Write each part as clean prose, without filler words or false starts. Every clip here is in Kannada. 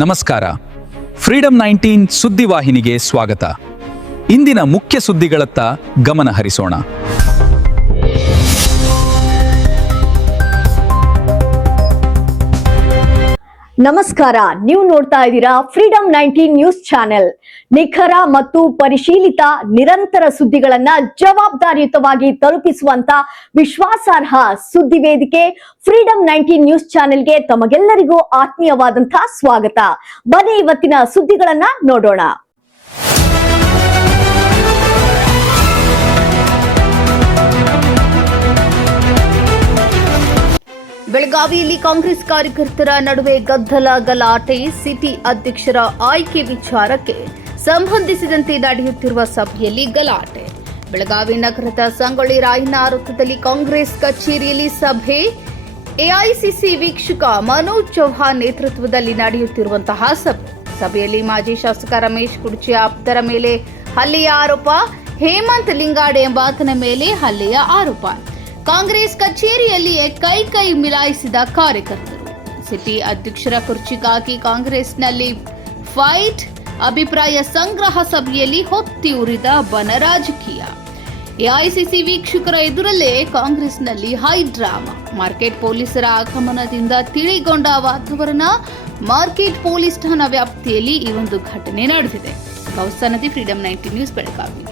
ನಮಸ್ಕಾರ. ಫ್ರೀಡಂ 19 ಸುದ್ದಿವಾಹಿನಿಗೆ ಸ್ವಾಗತ. ಇಂದಿನ ಮುಖ್ಯ ಸುದ್ದಿಗಳತ್ತ ಗಮನ ಹರಿಸೋಣ. ನಮಸ್ಕಾರ, ನೀವು ನೋಡ್ತಾ ಇದ್ದೀರಾ ಫ್ರೀಡಂ 19 ನ್ಯೂಸ್ ಚಾನೆಲ್. ನಿಖರ ಮತ್ತು ಪರಿಶೀಲಿತ ನಿರಂತರ ಸುದ್ದಿಗಳನ್ನ ಜವಾಬ್ದಾರಿಯುತವಾಗಿ ತಲುಪಿಸುವಂತ ವಿಶ್ವಾಸಾರ್ಹ ಸುದ್ದಿ ವೇದಿಕೆ ಫ್ರೀಡಂ 19 ನ್ಯೂಸ್ ಚಾನೆಲ್ಗೆ ತಮಗೆಲ್ಲರಿಗೂ ಆತ್ಮೀಯವಾದಂತಹ ಸ್ವಾಗತ. ಬನ್ನಿ ಇವತ್ತಿನ ಸುದ್ದಿಗಳನ್ನ ನೋಡೋಣ. ಬೆಳಗಾವಿಯಲ್ಲಿ ಕಾಂಗ್ರೆಸ್ ಕಾರ್ಯಕರ್ತರ ನಡುವೆ ಗದ್ದಲ ಗಲಾಟೆ. ಸಿಟಿ ಅಧ್ಯಕ್ಷರ ಆಯ್ಕೆ ವಿಚಾರಕ್ಕೆ ಸಂಬಂಧಿಸಿದಂತೆ ನಡೆಯುತ್ತಿರುವ ಸಭೆಯಲ್ಲಿ ಗಲಾಟೆ. ಬೆಳಗಾವಿ ನಗರದ ಸಂಗೊಳ್ಳಿ ರಾಯಣ್ಣ ವೃತ್ತದಲ್ಲಿ ಕಾಂಗ್ರೆಸ್ ಕಚೇರಿಯಲ್ಲಿ ಸಭೆ. ಎಐಸಿಸಿ ವೀಕ್ಷಕ ಮನೋಜ್ ಚೌಹಾಣ್ ನೇತೃತ್ವದಲ್ಲಿ ನಡೆಯುತ್ತಿರುವಂತಹ ಸಭೆಯಲ್ಲಿ ಮಾಜಿ ಶಾಸಕ ರಮೇಶ್ ಕುರ್ಚಿ ಆಪ್ತರ ಮೇಲೆ ಹಲ್ಲೆಯ ಆರೋಪ. ಹೇಮಂತ್ ಲಿಂಗಾಡೆ ಎಂಬಾತನ ಮೇಲೆ ಹಲ್ಲೆಯ ಆರೋಪ. ಕಾಂಗ್ರೆಸ್ ಕಚೇರಿಯಲ್ಲಿ ಕೈ ಮಿಲಾಯಿಸಿದ ಕಾರ್ಯಕರ್ತರು. ಸಿಟಿ ಅಧ್ಯಕ್ಷರ ಕುರ್ಚಿಗಾಗಿ ಕಾಂಗ್ರೆಸ್ನಲ್ಲಿ ಫೈಟ್. ಅಭಿಪ್ರಾಯ ಸಂಗ್ರಹ ಸಭೆಯಲ್ಲಿ ಹೊತ್ತಿ ಉರಿದ ಬನ ರಾಜಕೀಯ. ಎಐಸಿಸಿ ವೀಕ್ಷಕರ ಎದುರಲ್ಲೇ ಕಾಂಗ್ರೆಸ್ನಲ್ಲಿ ಹೈ ಡ್ರಾಮಾ. ಮಾರ್ಕೆಟ್ ಪೊಲೀಸರ ಆಗಮನದಿಂದ ತಿಳಿಗೊಂಡ ವಾತಾವರಣ. ಮಾರ್ಕೆಟ್ ಪೊಲೀಸ್ ಠಾಣಾ ವ್ಯಾಪ್ತಿಯಲ್ಲಿ ಈ ಒಂದು ಘಟನೆ ನಡೆದಿದೆ. ಗೌಸನದಿ ಫ್ರೀಡಂ 19 ನ್ಯೂಸ್ ಬೆಳಗಾವಿ.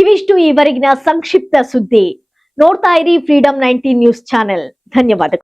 ಇವಿಷ್ಟು ಈವರೆಗಿನ ಸಂಕ್ಷಿಪ್ತ ಸುದ್ದಿ. ನೋಡ್ತಾ ಇರಿ ಫ್ರೀಡಂ 19 ನ್ಯೂಸ್ ಚಾನೆಲ್. ಧನ್ಯವಾದಗಳು.